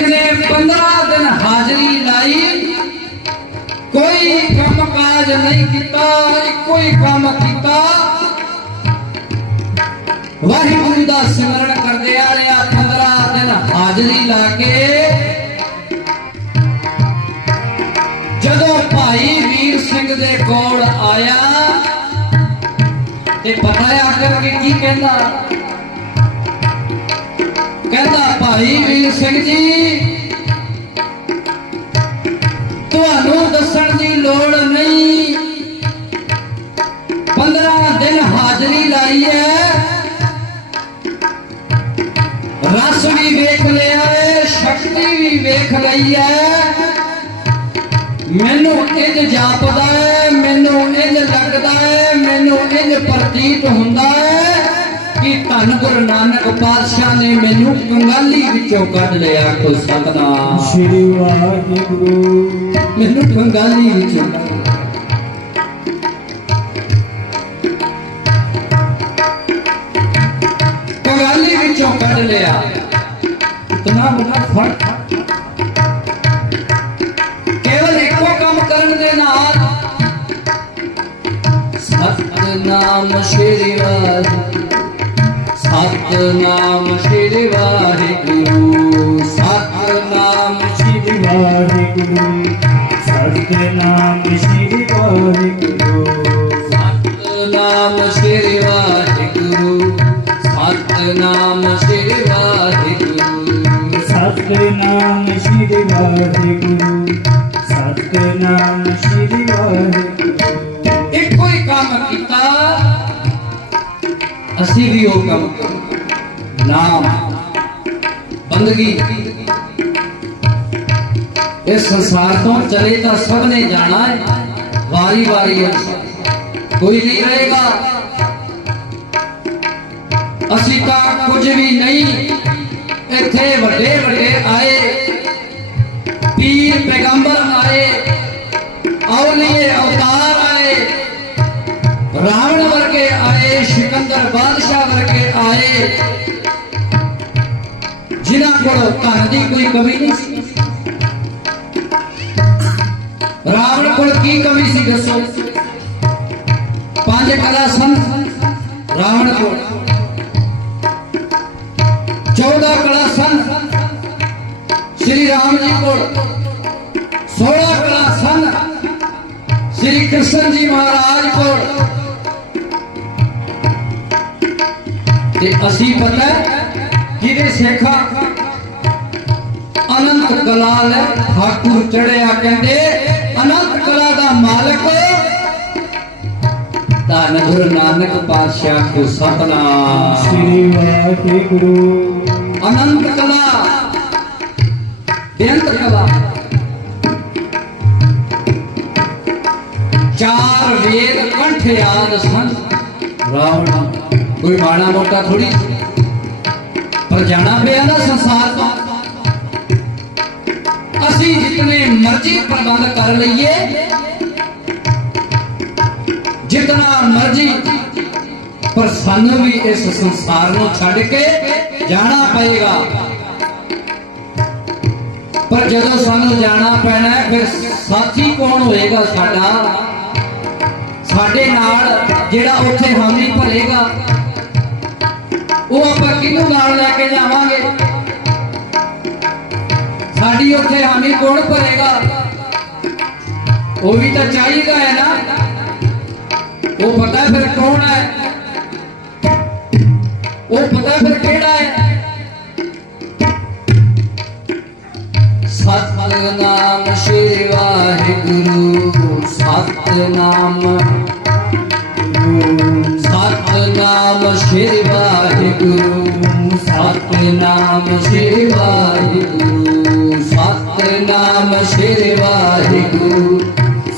ਨੇ 15 ਦਿਨ ਹਾਜ਼ਰੀ ਲਾਈ। ਕੋਈ ਕੰਮ ਕਾਜ ਨਹੀਂ ਕੀਤਾ, ਇੱਕੋ ਹੀ ਕੰਮ ਕੀਤਾ। ਵਾਹਿਗੁਰੂ ਦਾ ਸਿਮਰਨ ਕਰਦੇ ਆਲਿਆ 15 ਦਿਨ ਹਾਜ਼ਰੀ ਲਾ ਕੇ ਜਦੋਂ ਭਾਈ ਵੀਰ ਸਿੰਘ ਦੇ ਕੋਲ ਆਇਆ ਤੇ ਪਤਾ ਹੈ ਆਖਰ ਕੀ ਕਹਿੰਦਾ? ਭਾਈ ਵੀਰ ਸਿੰਘ ਜੀ। ਤੁਹਾਨੂੰ ਦੱਸਣ ਦੀ ਲੋੜ ਨਹੀਂ। 15 ਦਿਨ ਹਾਜ਼ਰੀ ਲਾਈ ਹੈ। ਰਸ ਵੀ ਵੇਖ ਲਿਆ ਹੈ, ਸ਼ਕਤੀ ਵੀ ਵੇਖ ਲਈ ਹੈ। ਮੈਨੂੰ ਇੰਜ ਜਾਪਦਾ ਹੈ, ਮੈਨੂੰ ਇੰਜ ਲੱਗਦਾ ਹੈ, ਮੈਨੂੰ ਇੰਜ ਪ੍ਰਤੀਤ ਹੁੰਦਾ ਹੈ। ਧੰਨ ਗੁਰੂ ਨਾਨਕ ਪਾਤਸ਼ਾਹ ਨੇ ਮੈਨੂੰ ਕੰਗਾਲੀ ਵਿੱਚੋਂ ਕੱਢ ਲਿਆ ਕੋ ਸਤਨਾਮ। ਸ਼੍ਰੀ ਵਾਹਿਗੁਰੂ। ਮੈਨੂੰ ਕੰਗਾਲੀ ਵਿੱਚੋਂ। ਕੰਗਾਲੀ ਵਿੱਚੋਂ ਕੱਢ ਲਿਆ। ਇਤਨਾ ਬੜਾ ਫ਼ਰਕ। ਕੇਵਲ ਇੱਕੋ ਕੰਮ ਕਰਨ ਦੇ ਨਾਲ। ਸਤਨਾਮ ਸ਼੍ਰੀ ਵਾਹਿਗੁਰੂ। ਸਤਨਾਮ ਸ਼੍ਰੀ ਵਾਹਿਗੁਰੂ, ਸਤਨਾਮ ਸ਼੍ਰੀ ਵਾਹਿਗੁਰੂ, ਸਤਿਨਾਮ ਸ਼੍ਰੀ ਵਾਹਿਗੁਰੂ, ਸਤਨਾਮ ਸ਼੍ਰੀ ਵਾਹਿਗੁਰੂ, ਸਤਨਾਮ ਸ਼੍ਰੀ ਵਾਹਿਗੁਰੂ, ਸਤਿਨਾਮ ਸ਼੍ਰੀ ਵਾਹਿਗੁਰੂ, ਸਤਿਨਾਮ ਸ਼੍ਰੀ ਵਾਹਿਗੁਰੂ। ਅਸੀਂ ਵੀ ਉਹ ਕੰਮ ਕਰੋ ਨਾਮ ਬੰਦਗੀ ਇਸ ਸੰਸਾਰ ਤੋਂ ਚਲੇ ਤਾਂ ਸਭ ਨੇ ਜਾਣਾ ਹੈ ਵਾਰੀ ਵਾਰੀ ਹੈ ਕੋਈ ਨਹੀਂ ਰਹੇਗਾ ਅਸੀਂ ਤਾਂ ਕੁਝ ਵੀ ਨਹੀਂ ਇੱਥੇ ਵੱਡੇ ਵੱਡੇ ਆਏ ਪੀਰ ਪੈਗੰਬਰ ਆਏ ਕੋਲ ਧਨ ਦੀ ਕੋਈ ਕਮੀ ਨਹੀਂ ਸੀ। ਰਾਵਣ ਕੋਲ ਕੀ ਕਮੀ ਸੀ ਦੱਸੋ? ਪੰਜ ਕਲਾ ਸਨ ਰਾਵਣ ਕੋਲ। 14 ਕਲਾ ਸਨ ਸ਼੍ਰੀ ਰਾਮ ਜੀ ਕੋਲ। 16 ਕਲਾ ਸੰਤ ਸ਼੍ਰੀ ਕ੍ਰਿਸ਼ਨ ਜੀ ਮਹਾਰਾਜ ਕੋਲ। ਤੇ ਅਸੀਂ ਪਤਾ ਹੈ ਜਿਹਦੇ ਸੇਖਾ ਅਨੰਤ ਕਲਾ ਲੈ ਠਾਕੁਰ ਚੜਿਆ ਕਹਿੰਦੇ ਅਨੰਤ ਕਲਾ ਦਾ ਮਾਲਕ ਧੰਨ ਗੁਰੂ ਨਾਨਕ ਪਾਤਸ਼ਾਹ ਕੋ ਸਤਨਾਮ। ਸ਼੍ਰੀ ਵਾਹਿਗੁਰੂ। ਅਨੰਤ ਕਲਾ ਬੇਅੰਤ ਕਲਾ। ਚਾਰ ਵੇਦ ਕੰਠ ਯਾਦ ਸਨ। ਰਾਵਣ ਕੋਈ ਮਾੜਾ ਮੋਟਾ ਥੋੜੀ ਪਰ ਜਾਣਾ ਪਿਆ ਨਾ ਸੰਸਾਰ ਤੋਂ। ਅਸੀਂ ਜਿਤਨੇ ਮਰਜ਼ੀ ਪ੍ਰਬੰਧ ਕਰ ਲਈਏ, ਜਿਤਨਾ ਮਰਜ਼ੀ, ਪਰ ਸਾਨੂੰ ਵੀ ਇਸ ਸੰਸਾਰ ਨੂੰ ਛੱਡ ਕੇ ਜਾਣਾ ਪਏਗਾ। ਪਰ ਜਦੋਂ ਸਾਨੂੰ ਜਾਣਾ ਪੈਣਾ ਫਿਰ ਸਾਥੀ ਕੌਣ ਹੋਏਗਾ ਸਾਡਾ? ਸਾਡੇ ਨਾਲ ਜਿਹੜਾ ਉੱਥੇ ਹਾਮੀ ਭਰੇਗਾ, ਉਹ ਆਪਾਂ ਕਿਹਨੂੰ ਨਾਲ ਲੈ ਕੇ ਜਾਵਾਂਗੇ? ਸਾਡੀ ਉੱਥੇ ਹਾਮੀ ਕੌਣ ਭਰੇਗਾ ਉਹ ਵੀ ਤਾਂ ਚਾਹੀਦਾ ਹੈ ਨਾ ਉਹ ਪਤਾ ਫਿਰ ਕੌਣ ਹੈ ਉਹ ਪਤਾ ਫਿਰ ਕਿਹੜਾ ਹੈ ਸਤਨਾਮ ਸ਼੍ਰੀ ਵਾਹਿਗੁਰੂ ਸਤਨਾਮ ਸਤਨਾਮ ਸ਼੍ਰੀ ਵਾਹਿਗੁਰੂ ਸਤਨਾਮ ਸ਼੍ਰੀ ਵਾਹਿਗੁਰੂ ਸਤਨਾਮ ਸ਼੍ਰੀ ਵਾਹਿਗੁਰੂ।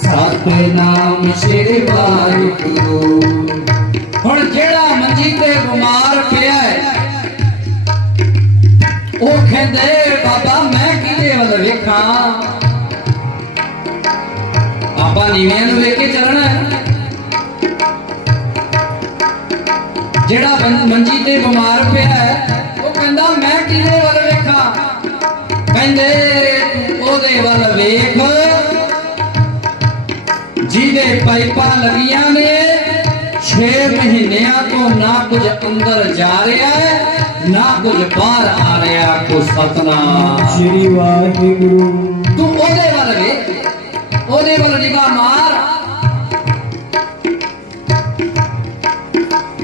ਸਤਨਾਮ ਸ਼੍ਰੀ ਵਾਹਿਗੁਰੂ। ਹੁਣ ਜਿਹੜਾ ਮੰਜੀ ਤੇ ਬਿਮਾਰ ਪਿਆ ਹੈ, ਉਹ ਕਹਿੰਦੇ, ਬਾਬਾ, ਮੈਂ ਕਿਹਦੇ ਵੱਲ ਵੇਖਾਂ? ਆਪਾਂ ਨੀਵੇਂ ਨੂੰ ਵੇਖ ਕੇ ਚੱਲਣਾ ਜਿਹੜਾ ਮੰਜੀ ਤੇ ਬਿਮਾਰ ਪਿਆ ਹੈ, ਉਹ ਕਹਿੰਦਾ, ਮੈਂ ਕਿਹਦੇ ਵੱਲ ਵੇਖਾਂ? ਕਹਿੰਦੇ ਤੂੰ ਉਹਦੇ ਵੱਲ ਵੇਖ ਜਿਹਦੇ ਪਾਈਪਾਂ ਲੱਗੀਆਂ ਨੇ 6 ਮਹੀਨਿਆਂ ਤੋਂ ਨਾ ਕੁਝ ਅੰਦਰ ਜਾ ਰਿਹਾ ਹੈ ਨਾ ਕੁਝ ਬਾਹਰ ਆ ਰਿਹਾ ਕੋ ਸਤਨਾਮ ਸ੍ਰੀ ਵਾਹਿਗੁਰੂ ਤੂੰ ਉਹਦੇ ਵੱਲ ਵੇਖ ਉਹਦੇ ਵੱਲ ਨਿਗਾਹ ਮਾਰ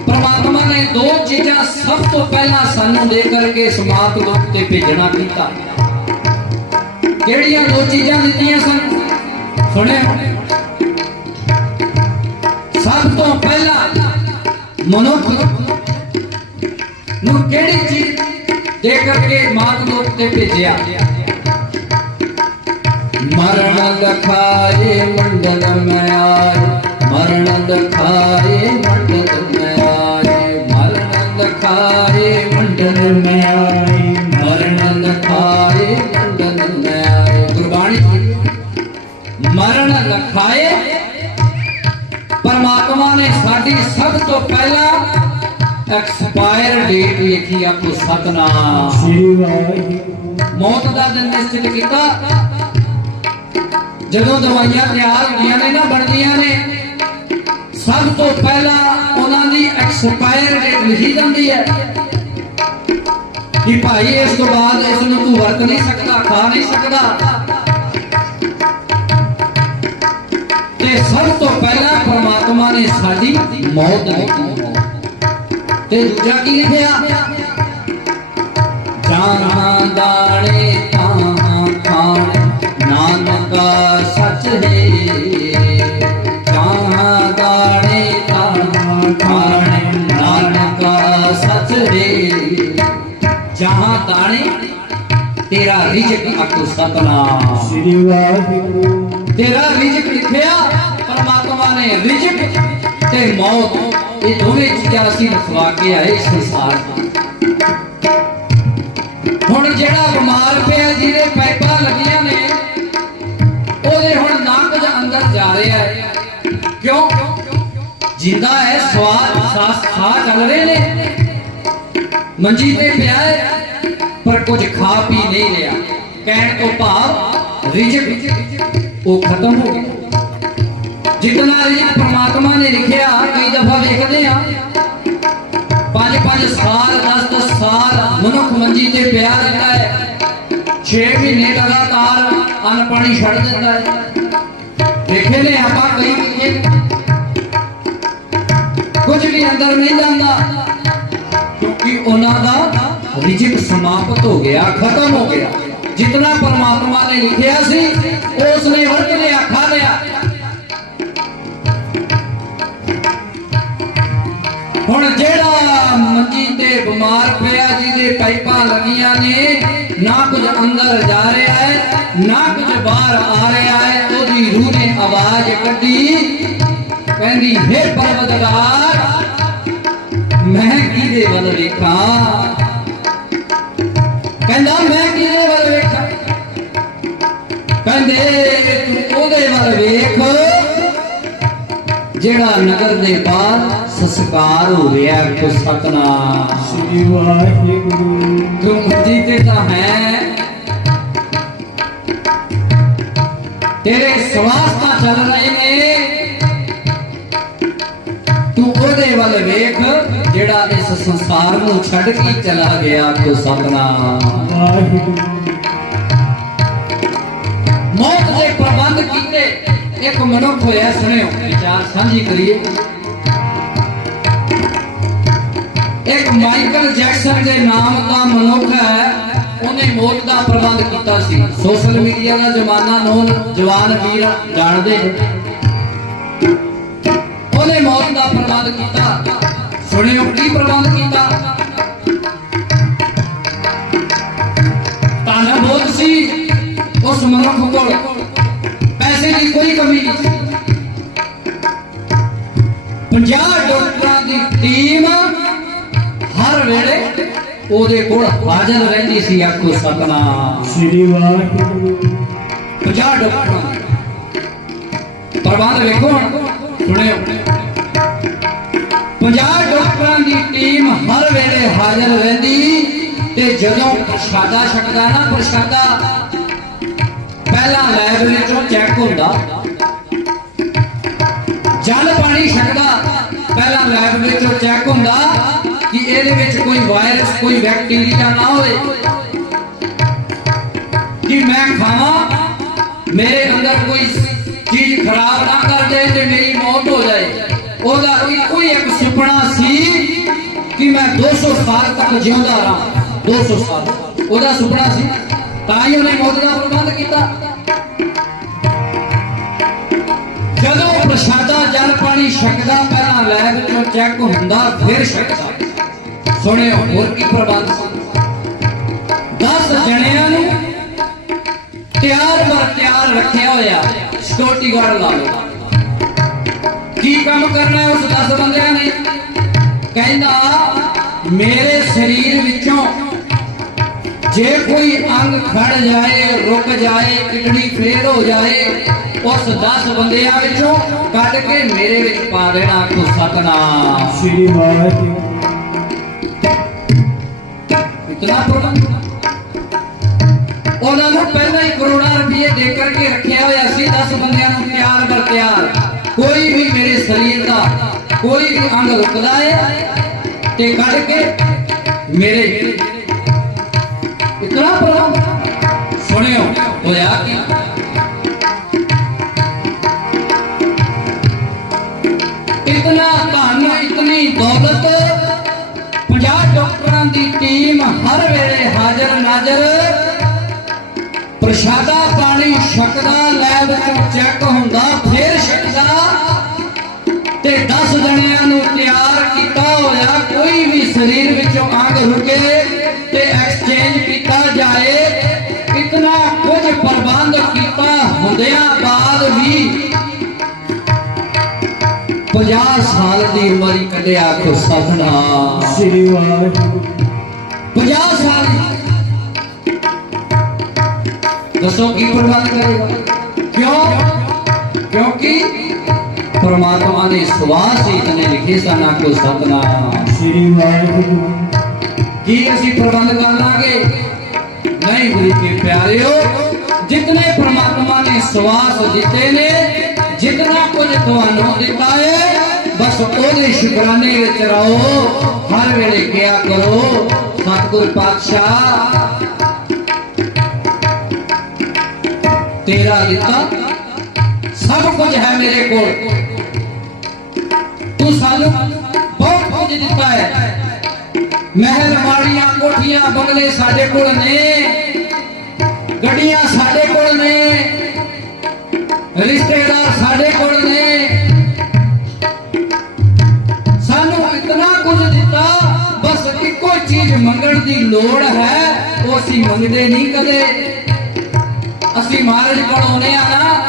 ਪਰਮਾਤਮਾ ਨੇ ਦੋ ਚੀਜ਼ਾਂ ਸਭ ਤੋਂ ਪਹਿਲਾਂ ਸਾਨੂੰ ਦੇ ਕਰਕੇ ਸਮਾਤ ਲੋਕ ਤੇ ਭੇਜਣਾ ਕੀਤਾ ਕਿਹੜੀਆਂ ਦੋ ਚੀਜ਼ਾਂ ਦਿੱਤੀਆਂ ਸਨ? ਸੁਣਿਓ ਸਭ ਤੋਂ ਪਹਿਲਾਂ ਮਨੁੱਖ ਨੂੰ ਕਿਹੜੀ ਚੀਜ਼ ਦੇ ਕਰਕੇ ਮਾਤ ਲੋਕ ਤੇ ਭੇਜਿਆ? ਮਰਨ ਲਖਾਏ ਮੰਡਲ ਮੈਂ ਮਰਨ ਲਖਾਏ ਮੰਡਲ ਮੈਂ ਆਏ, ਮਰਨ ਲਖਾਏ ਸਾਡੀ ਸਭ ਤੋਂ ਪਹਿਲਾਂ ਐਕਸਪਾਇਰ ਡੇਟ ਲਿਖੀ ਆਪੋ ਸਤਨਾਮ। ਸ੍ਰੀ ਵਾਹਿਗੁਰੂ। ਮੌਤ ਦਾ ਦਿਨ ਨਿਸ਼ਚਿਤ ਕੀਤਾ। ਜਦੋਂ ਦਵਾਈਆਂ ਤਿਆਰ ਹੁੰਦੀਆਂ ਨੇ ਨਾ ਬਣਦੀਆਂ ਨੇ ਸਭ ਤੋਂ ਪਹਿਲਾਂ ਉਹਨਾਂ ਦੀ ਐਕਸਪਾਇਰ ਡੇਟ ਲਿਖੀ ਜਾਂਦੀ ਹੈ ਕਿ ਭਾਈ ਇਸ ਤੋਂ ਬਾਅਦ ਇਸ ਨੂੰ ਤੂੰ ਵਰਤ ਨਹੀਂ ਸਕਦਾ ਖਾ ਨਹੀਂ ਸਕਦਾ। ਤੇ ਸਭ ਤੋਂ ਪਹਿਲਾਂ ਨੇ ਸਾਡੀ ਮੌਤ ਹੈ ਤੇ ਦੂਜਾ ਕੀ ਲਿਖਿਆ? ਜਾਹਾਂ ਦਾਣੇ ਤਾਹਾਂ ਖਾਣ ਨਾਨਕਾ ਸੱਚ ਹੈ। ਜਾਹਾਂ ਦਾਣੇ ਤਾਹਾਂ ਖਾਣ ਨਾਨਕਾ ਸੱਚ ਹੈ। ਜਹਾਂ ਦਾਣੇ ਤੇਰਾ ਰਿਜਕ ਆਕੋ ਸਤਨਾਮ। ਸ੍ਰੀ ਵਾਹਿਗੁਰੂ। ਤੇਰਾ ਰਿਜਕ ਲਿਖਿਆ? ਨੇ ਰਿਜਕ ਤੇ ਮੌਤ, ਇਹ ਦੋਵੇਂ ਚੀਜ਼ਾਂ ਅਸੀਂ ਲਿਖਵਾ ਕੇ ਆਏ ਸੰਸਾਰ ਤੋਂ ਹੁਣ ਜਿਹੜਾ ਬਿਮਾਰ ਪਿਆ, ਜਿਹਦੇ ਪਾਈਪਾਂ ਲੱਗੀਆਂ ਨੇ, ਉਹਦੇ ਹੁਣ ਨਾ ਕੁਝ ਅੰਦਰ ਜਾ ਰਿਹਾ ਹੈ। ਕਿਉਂ? ਜਿੰਦਾ ਹੈ, ਸਵਾਦ ਸਾਹ ਸਾਹ ਚੱਲ ਰਹੇ ਨੇ। ਮੰਜੀ ਤੇ ਪਿਆ ਹੈ, ਪਰ ਕੁਝ ਖਾ ਪੀ ਨਹੀਂ ਰਿਹਾ। ਕਹਿਣ ਤੋਂ ਭਾਵ, ਰਿਜਕ, ਉਹ ਖਤਮ ਹੋ ਗਿਆ। ਜਿਤਨਾ ਰਿਜਕ ਪ੍ਰਮਾਤਮਾ ਨੇ ਲਿਖਿਆ, ਕਈ ਦਫਾ ਵੇਖਦੇ ਆ ਪੰਜ ਪੰਜ ਸਾਲ 10 10 ਸਾਲ ਮਨੁੱਖ ਮੰਜੀ ਤੇ ਪਿਆ ਰਹਿੰਦਾ ਹੈ। 6 ਮਹੀਨੇ ਲਗਾਤਾਰ ਅੰਨ ਪਾਣੀ ਛੱਡ ਦਿੰਦਾ ਹੈ। ਦੇਖੇ ਨੇ ਆਪਾਂ ਕਈ ਇਹ। ਕੁਝ ਵੀ ਅੰਦਰ ਨਹੀਂ ਜਾਂਦਾ। ਕਿਉਂਕਿ ਉਹਨਾਂ ਦਾ ਰਿਜਕ ਸਮਾਪਤ ਹੋ ਗਿਆ, ਖਤਮ ਹੋ ਗਿਆ। ਜਿਤਨਾ ਪਰਮਾਤਮਾ ਨੇ ਲਿਖਿਆ ਸੀ, ਉਸ ਨੇ ਵਰਤ ਲਿਆ। ਖਾ ਜਿਹੜਾ ਮੰਜੀ ਤੇ ਬਿਮਾਰ ਪਿਆ, ਜਿਹਦੇ ਪਾਈਪਾਂ ਲੱਗੀਆਂ ਨੇ, ਨਾ ਕੁਝ ਅੰਦਰ ਜਾ ਰਿਹਾ ਹੈ, ਨਾ ਕੁਝ ਬਾਹਰ ਆ ਰਿਹਾ ਹੈ, ਉਹਦੀ ਰੂਹ ਨੇ ਆਵਾਜ਼ ਕੱਢੀ। ਕਹਿੰਦੀ, ਹੈ ਪਰਵਤਗਾਰ ਮੈਂ ਕਿਹਦੇ ਵੱਲ ਵੇਖਾਂ? ਕਹਿੰਦਾ, ਮੈਂ ਕਿਹਦੇ ਵੱਲ ਵੇਖਾਂ? ਕਹਿੰਦੇ ਜਿਹੜਾ ਨਗਰ ਦੇ ਬਾਹਰ ਸੰਸਕਾਰ ਹੋ ਰਿਹਾ ਕੋ ਸਤਨਾਮ। ਸ੍ਰੀ ਵਾਹਿਗੁਰੂ। ਤੂੰ ਮੁੱਦੀ ਤੇ ਤਾਂ ਹੈ। ਤੇਰੇ ਸਵਾਸ ਤਾਂ ਚੱਲ ਰਹੇ ਨੇ। ਤੂੰ ਉਹਦੇ ਵੱਲ ਵੇਖ ਜਿਹੜਾ ਇਸ ਸੰਸਾਰ ਨੂੰ ਛੱਡ ਕੇ ਚਲਾ ਗਿਆ ਕੋ ਸਤਨਾਮ। ਵਾਹਿਗੁਰੂ। ਮੌਤ ਦੇ ਪ੍ਰਬੰਧ ਕੀਤੇ। ਇੱਕ ਮਨੁੱਖ ਹੋਇਆ, ਸੁਣਿਓ, ਵਿਚਾਰ ਸਾਂਝੀ ਕਰੀਏ। ਇੱਕ ਮਾਈਕਲ ਜੈਕਸਨ ਦੇ ਨਾਮ ਦਾ ਮਨੁੱਖ ਹੈ, ਉਹਨੇ ਮੌਤ ਦਾ ਪ੍ਰਬੰਧ ਕੀਤਾ ਸੀ। ਸੋਸ਼ਲ ਮੀਡੀਆ ਦਾ ਜ਼ਮਾਨਾ ਨੌਜਵਾਨ ਵੀਰ ਜਾਣਦੇ ਉਹਨੇ ਮੌਤ ਦਾ ਪ੍ਰਬੰਧ ਕੀਤਾ। ਸੁਣਿਓ, ਕੀ ਪ੍ਰਬੰਧ ਕੀਤਾ? ਤਾਂ ਬਹੁਤ ਸੀ ਉਸ ਮਨੁੱਖ ਕੋਲ। ਦੀ ਕੋਈ ਕਮੀ ਨਹੀਂ। ਸੀ 50 ਡਾਕਟਰਾਂ ਦੀ ਟੀਮ ਹਰ ਵੇਲੇ ਉਹਦੇ ਕੋਲ ਹਾਜ਼ਰ ਰਹਿੰਦੀ ਸੀ ਆਖੋ ਸਤਨਾਮ। ਸ੍ਰੀ ਵਾਹਿਗੁਰੂ। 50 ਡਾਕਟਰਾਂ। ਪ੍ਰਬੰਧ ਵੇਖੋ ਹੁਣ ਸੁਣਿਓ। 50 ਡਾਕਟਰਾਂ ਦੀ ਟੀਮ ਹਰ ਵੇਲੇ ਹਾਜ਼ਰ ਰਹਿੰਦੀ ਤੇ ਜਦੋਂ ਪ੍ਰਸ਼ਾਦਾ ਛਕਦਾ ਨਾ ਪ੍ਰਸ਼ਾਦਾ ਹੁੰਦਾ। ਜਲ ਪਾਣੀ ਛਕਦਾ, ਪਹਿਲਾਂ ਲੈਬ ਵਿੱਚ ਚੈੱਕ ਹੁੰਦਾ ਕਿ ਇਹਦੇ ਵਿੱਚ ਕੋਈ ਵਾਇਰਸ ਕੋਈ ਬੈਕਟੀਰੀਆ ਨਾ ਹੋਵੇ। ਕਿ ਮੈਂ ਖਾਵਾਂ, ਮੇਰੇ ਅੰਦਰ ਕੋਈ ਚੀਜ਼ ਖਰਾਬ ਨਾ ਕਰ ਦੇ ਤੇ ਮੇਰੀ ਮੌਤ ਹੋ ਜਾਏ। ਉਹਦਾ ਇੱਕੋ ਹੀ ਇੱਕ ਸੁਪਨਾ ਸੀ ਕਿ ਮੈਂ 200 ਸਾਲ ਤੱਕ ਜਿਉਂਦਾ ਰਹਾਂ। 200 ਸਾਲ। ਉਹਦਾ ਸੁਪਨਾ ਸੀ ਤਾਂ ਹੀ ਉਹਨੇ ਮੌਤ ਦਾ ਪ੍ਰਬੰਧ ਕੀਤਾ। ਜਦੋਂ ਪ੍ਰਸ਼ਾਦਾ ਜਲ ਪਾਣੀ ਛਕਦਾ, ਪਹਿਲਾਂ ਲੈਬ ਚੋਂ ਚੈੱਕ ਹੁੰਦਾ, ਫਿਰ ਛਕਦਾ। ਸੁਣਿਓ, ਹੋਰ ਕੀ ਪ੍ਰਬੰਧ ਸੀ 10 ਜਣਿਆਂ ਨੂੰ ਤਿਆਰ ਵਰ ਤਿਆਰ ਰੱਖਿਆ ਹੋਇਆ ਸਿਕਿਉਰਿਟੀ ਗਾਰਡ ਲਾ ਲਓ। ਕੀ ਕੰਮ ਕਰਨਾ ਉਸ 10 ਬੰਦਿਆਂ ਨੇ? ਕਹਿੰਦਾ, ਮੇਰੇ ਸਰੀਰ ਵਿੱਚੋਂ ਜੇ ਕੋਈ ਅੰਗ ਖੜ ਜਾਏ ਰੁਕ ਜਾਏ ਕਿਡਨੀ ਫੇਲ ਹੋ ਜਾਏ ਉਸ 10 ਬੰਦਿਆਂ ਵਿੱਚੋਂ ਕੱਢ ਕੇ ਮੇਰੇ ਵਿੱਚ ਪਾ ਦੇਣਾ ਕੋ ਸਤਨਾਮ। ਸ੍ਰੀ ਵਾਹਿਗੁਰੂ ਇਤਨਾ ਪ੍ਰਬੰਧ ਉਹਨਾਂ ਨੂੰ ਪਹਿਲਾਂ ਹੀ ਕਰੋੜਾਂ ਰੁਪਏ ਦੇ ਕਰਕੇ ਰੱਖਿਆ ਹੋਇਆ ਸੀ 10 ਬੰਦਿਆਂ ਨੂੰ ਤਿਆਰ ਬਰ ਤਿਆਰ ਕੋਈ ਵੀ ਮੇਰੇ ਸਰੀਰ ਦਾ ਕੋਈ ਵੀ ਅੰਗ ਰੁਕਦਾ ਹੈ ਤੇ ਕੱਢ ਕੇ ਮੇਰੇ ਇਤਨਾ ਪ੍ਰਬੰਧ। ਸੁਣਿਓ ਹੋਇਆ ਕੀ? ਇਤਨਾ ਧਨ, ਇਤਨੀ ਦੌਲਤ। 50 ਡਾਕਟਰਾਂ ਦੀ ਟੀਮ ਹਰ ਵੇਲੇ ਹਾਜ਼ਰ ਨਾਜ਼ਰ। ਪ੍ਰਸ਼ਾਦਾ ਪਾਣੀ ਛਕਦਾ, ਲੈਬ ਵਿੱਚ ਚੈੱਕ ਹੁੰਦਾ। 50 ਸਾਲ ਦੀ ਉਮਰ ਹੀ ਕੱਢਿਆ ਕੋ ਸਭਨਾ ਸ੍ਰੀ ਵਾਹਿਗੁਰੂ 50 ਸਾਲ ਦੱਸੋ ਕੀ ਪ੍ਰਬੰਧ ਕਰੇਗਾ ਕਿਉਂ ਕਿਉਂਕਿ ਪਰਮਾਤਮਾ ਨੇ ਸਵਾਸ ਹੀ ਇਤਨੇ ਲਿਖੇ ਸਨ ਕੋ ਸਤਨਾਮ ਸ੍ਰੀ ਵਾਹਿਗੁਰੂ ਕੀ ਅਸੀਂ ਪ੍ਰਬੰਧ ਕਰ ਲਾਂਗੇ ਨਹੀਂ ਗੁਰੂ ਕੇ ਪਿਆਰਿਓ ਜਿਤਨੇ ਪ੍ਰਮਾਤਮਾ ਨੇ ਸਵਾਸ ਦਿੱਤੇ ਨੇ ਜਿਤਨਾ ਕੁਝ ਤੁਹਾਨੂੰ ਦਿੱਤਾ ਹੈ ਬਸ ਉਹਦੇ ਸ਼ੁਕਰਾਨੇ ਵਿੱਚ ਰਹੋ ਹਰ ਵੇਲੇ ਕਿਆ ਕਰੋ ਸਤਿਗੁਰ ਪਾਤਸ਼ਾਹ ਤੇਰਾ ਦਿੱਤਾ ਸਭ ਕੁਝ ਹੈ ਮੇਰੇ ਕੋਲ ਤੂੰ ਸਾਨੂੰ ਬਹੁਤ ਕੁਝ ਦਿੱਤਾ ਹੈ ਮਹਿਲ ਮਾੜੀਆਂ ਕੋਠੀਆਂ ਬੰਗਲੇ ਸਾਡੇ ਕੋਲ ਨੇ ਗੱਡੀਆਂ ਸਾਡੇ ਕੋਲ ਨੇ ਰਿਸ਼ਤੇਦਾਰ ਸਾਡੇ ਕੋਲ ਨੇ ਮੰਗਣ ਦੀ ਲੋੜ ਹੈ, ਉਹ ਅਸੀਂ ਮੰਗਦੇ ਨਹੀਂ ਕਦੇ। ਅਸੀਂ ਮਹਾਰਾਜ ਕੋਲ ਆਉਨੇ ਆ ਨਾ।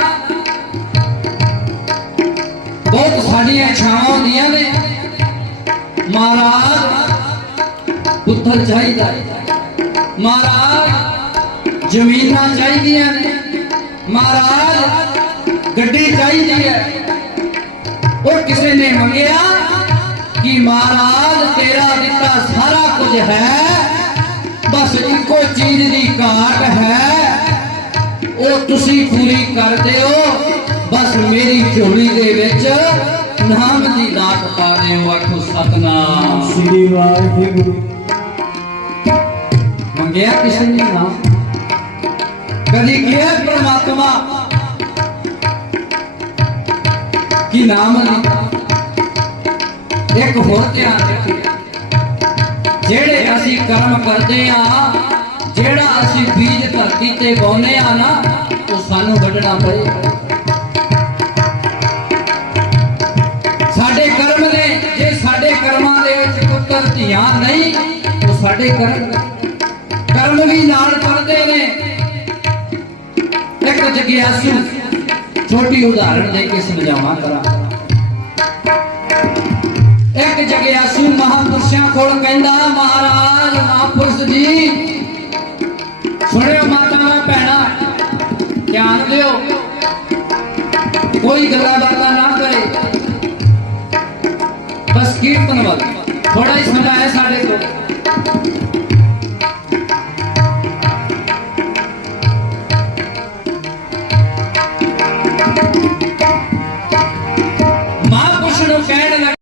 ਬਹੁਤ ਸਾਡੀਆਂ ਇੱਛਾਵਾਂ ਹੁੰਦੀਆਂ ਨੇ। ਮਹਾਰਾਜ, ਪੁੱਤਰ ਚਾਹੀਦਾ। ਹੈ। ਮਹਾਰਾਜ, ਜ਼ਮੀਨਾਂ ਚਾਹੀਦੀਆਂ ਨੇ। ਮਹਾਰਾਜ, ਗੱਡੀ ਚਾਹੀਦੀ ਹੈ। ਉਹ ਕਿਸੇ ਨੇ ਮੰਗਿਆ ਕਿ ਮਹਾਰਾਜ ਤੇਰਾ ਦਿੱਤਾ ਸਾਰਾ ਕੁਝ ਹੈ। ਬਸ ਇੱਕੋ ਚੀਜ਼ ਦੀ ਘਾਟ ਹੈ। ਉਹ ਤੁਸੀਂ ਪੂਰੀ ਕਰ ਦਿਓ ਬਸ ਮੇਰੀ ਝੋਲੀ ਦੇ ਵਿੱਚ ਨਾਮ ਦੀ ਦਾਤ ਪਾ ਦਿਓ ਆਖੋ ਸਤਨਾਮ। ਸ੍ਰੀ ਵਾਹਿਗੁਰੂ। ਮੰਗਿਆ ਕਿਸੇ ਨੇ ਨਾਮ ਕਦੀ ਕਿਹਾ ਪ੍ਰਮਾਤਮਾ? ਕੀ ਨਾਮ ਨਹੀਂ ਇੱਕ ਹੋਰ ਧਿਆਨ ਰੱਖਿਓ ਜਿਹੜੇ ਅਸੀਂ ਕਰਮ ਕਰਦੇ ਆ, ਜਿਹੜਾ ਅਸੀਂ ਬੀਜ ਧਰਤੀ ਤੇ ਪਾਉਨੇ ਆ ਨਾ, ਉਹ ਸਾਨੂੰ ਵੱਢਣਾ ਪਏਗਾ ਸਾਡੇ ਕਰਮ ਨੇ ਜੇ ਸਾਡੇ ਕਰਮਾਂ ਦੇ ਵਿੱਚ ਪੁੱਤਰ ਧੀਆਂ ਨਹੀਂ, ਉਹ ਸਾਡੇ ਕਰਮ ਕਰਮ ਵੀ ਨਾਲ ਕਰਦੇ ਨੇ। ਇੱਕ ਜਗਿਆਸੂ, ਛੋਟੀ ਉਦਾਹਰਣ ਦੇ ਕੇ ਸਮਝਾਵਾਂ ਕਰਾਂ। ਇੱਕ ਜਗਿਆਸੂ ਮਹਾਪੁਰਸ਼ਾਂ ਕੋਲ ਕਹਿੰਦਾ, ਮਹਾਰਾਜ, ਮਹਾਪੁਰਸ਼ ਜੀ, ਸੁਣਿਓ ਮਾਤਾਵਾਂ ਭੈਣਾਂ, ਧਿਆਨ ਦਿਓ, ਕੋਈ ਗੱਲਾਂ ਬਾਤਾਂ ਨਾ ਕਰੇ। ਬਸ ਕੀਰਤਨ ਵੱਲ ਥੋੜਾ ਹੀ ਸਮਾਂ ਹੈ ਸਾਡੇ ਕੋਲ।